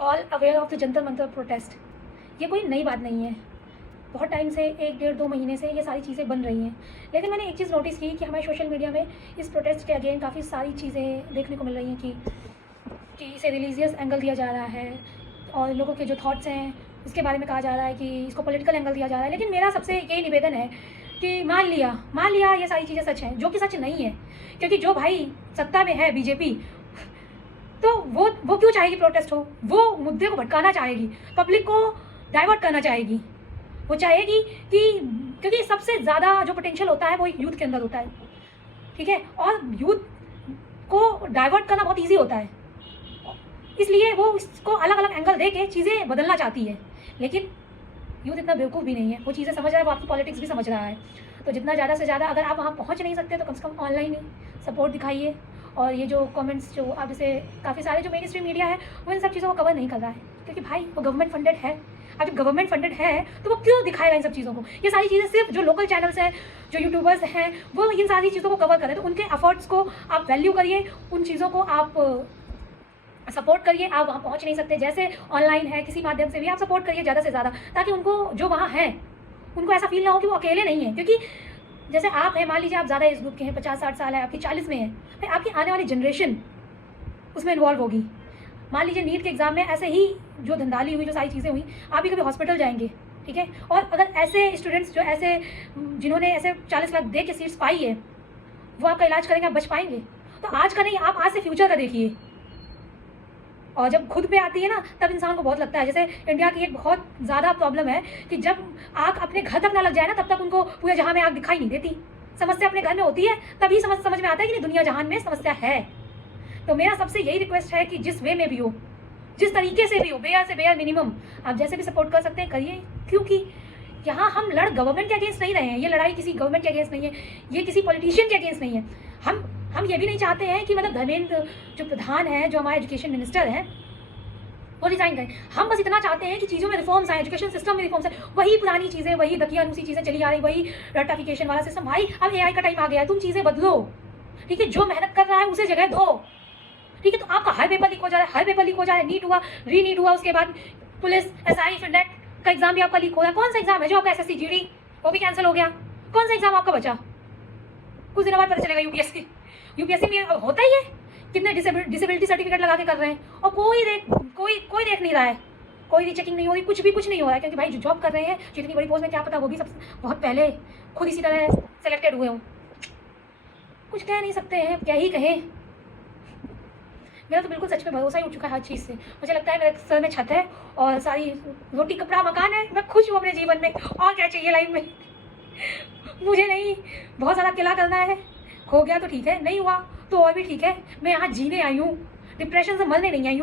All aware of the Jantar Mantar protest. ये कोई नई बात नहीं है, बहुत टाइम से 1-1.5-2 महीने से ये सारी चीज़ें बन रही हैं। लेकिन मैंने एक चीज़ नोटिस की कि हमारे सोशल मीडिया में इस प्रोटेस्ट के अगेन काफ़ी सारी चीज़ें देखने को मिल रही हैं कि इसे रिलीजियस एंगल दिया जा रहा है और लोगों के जो थॉट्स हैं उसके बारे में कहा जा रहा है कि इसको पॉलिटिकल एंगल दिया जा रहा है। लेकिन मेरा सबसे यही निवेदन है कि मान लिया ये सारी चीज़ें सच हैं, जो कि सच नहीं है, क्योंकि जो भाई सत्ता में है बीजेपी, तो वो क्यों चाहेगी प्रोटेस्ट हो? वो मुद्दे को भटकाना चाहेगी, पब्लिक को डाइवर्ट करना चाहेगी। वो चाहेगी कि क्योंकि सबसे ज़्यादा जो पोटेंशियल होता है वो यूथ के अंदर होता है, ठीक है, और यूथ को डाइवर्ट करना बहुत ईजी होता है, इसलिए वो इसको अलग अलग एंगल दे के चीज़ें बदलना चाहती है। लेकिन यूथ इतना बेवकूफ़ भी नहीं है, वो चीज़ें समझ रहा है, वो आपकी पॉलिटिक्स भी समझ रहा है। तो जितना ज़्यादा से ज़्यादा अगर आप वहाँ पहुँच नहीं सकते तो कम से कम ऑनलाइन ही सपोर्ट दिखाइए। और ये जो कमेंट्स जो आप जैसे काफ़ी सारे जो मेन स्ट्रीम मीडिया है वो इन सब चीज़ों को कवर नहीं कर रहा है, क्योंकि भाई वो गवर्नमेंट फंडेड है। अब जब गवर्नमेंट फंडेड है तो वो क्यों दिखाएगा इन सब चीज़ों को? ये सारी चीज़ें सिर्फ जो लोकल चैनल्स हैं, जो यूट्यूबर्स हैं, वो इन सारी चीज़ों को कवर करें। तो उनके एफर्ट्स को आप वैल्यू करिए, उन चीज़ों को आप सपोर्ट करिए। आप वहाँ पहुँच नहीं सकते, जैसे ऑनलाइन है किसी माध्यम से भी आप सपोर्ट करिए ज़्यादा से ज़्यादा, ताकि उनको जो वहाँ हैं उनको ऐसा फील ना हो कि वो अकेले नहीं हैं। क्योंकि जैसे आप हैं, मान लीजिए आप ज़्यादा एज ग्रुप के हैं, 50-60 साल है, आपकी 40 में है, भाई आपकी आने वाली जनरेशन उसमें इन्वॉल्व होगी। मान लीजिए नीट के एग्ज़ाम में ऐसे ही जो धंधाली हुई, जो सारी चीज़ें हुई, आप भी कभी हॉस्पिटल जाएंगे, ठीक है, और अगर ऐसे स्टूडेंट्स जो ऐसे जिन्होंने ऐसे 40 लाख दे के सीट्स पाई है वो आपका इलाज करेंगे, आप बच पाएंगे? तो आज का नहीं, आप आज से फ्यूचर का देखिए। और जब खुद पे आती है ना, तब इंसान को बहुत लगता है। जैसे इंडिया की एक बहुत ज़्यादा प्रॉब्लम है कि जब आग अपने घर तक ना लग जाए ना, तब तक उनको पूरे जहां में आग दिखाई नहीं देती। समस्या अपने घर में होती है, तभी समझ में आता है कि दुनिया जहान में समस्या है। तो मेरा सबसे यही रिक्वेस्ट है कि जिस वे में भी हो, जिस तरीके से भी हो, बेयर से बेयर मिनिमम आप जैसे भी सपोर्ट कर सकते हैं करिए। क्योंकि यहाँ हम गवर्नमेंट के अगेंस्ट नहीं रहे हैं, ये लड़ाई किसी गवर्नमेंट के अगेंस्ट नहीं है, ये किसी पॉलिटिशियन के अगेंस्ट नहीं है। हम ये भी नहीं चाहते हैं कि मतलब धर्मेंद्र जो प्रधान है, जो हमारे एजुकेशन मिनिस्टर हैं, वो रिजाइन करें। हम बस इतना चाहते हैं कि चीज़ों में रिफॉर्म्स आए, एजुकेशन सिस्टम में रिफॉर्म्स आए। वही पुरानी चीज़ें, वही दकियानूसी चीज़ें चली आ रही, वही रटाफिकेशन वाला सिस्टम। भाई अब एआई का टाइम आ गया है, तुम चीज़ें बदलो, ठीक है, जो मेहनत कर रहा है उसे जगह दो, ठीक है। तो आपका हर पेपर लीक हो जा रहा है, हर पेपर लीक हो जा रहा है, नीट हुआ, री नीट हुआ, उसके बाद पुलिस, एसआई, फिर नेट का एग्जाम भी आपका लीक हो रहा है। कौन सा एग्जाम है जो आपका एसएससी जीडी वो भी कैंसिल हो गया? कौन सा एग्जाम आपका बचा? कुछ दिनों बाद पता चलेगा। यूपीएससी में होता ही है, कितने डिसेबिलिटी सर्टिफिकेट लगा के कर रहे हैं, और कोई देख नहीं रहा है, कोई रीचेकिंग नहीं हो रही, कुछ नहीं हो रहा है। क्योंकि भाई जो जॉब कर रहे हैं, जो इतनी बड़ी पोस्ट में, क्या पता वो भी सब बहुत पहले खुद इसी तरह सेलेक्टेड हुए हों। कुछ कह नहीं सकते हैं, क्या ही कहें। मेरा तो बिल्कुल सच में भरोसा ही उठ चुका है हर चीज़ से। मुझे लगता है मेरे सर में छत है और सारी रोटी कपड़ा मकान है, मैं खुश हूँ अपने जीवन में, और क्या चाहिए लाइफ में। मुझे नहीं बहुत ज़्यादा किला करना है। हो गया तो ठीक है, नहीं हुआ तो और भी ठीक है। मैं यहाँ जीने आई हूँ, डिप्रेशन से मरने नहीं आई हूँ।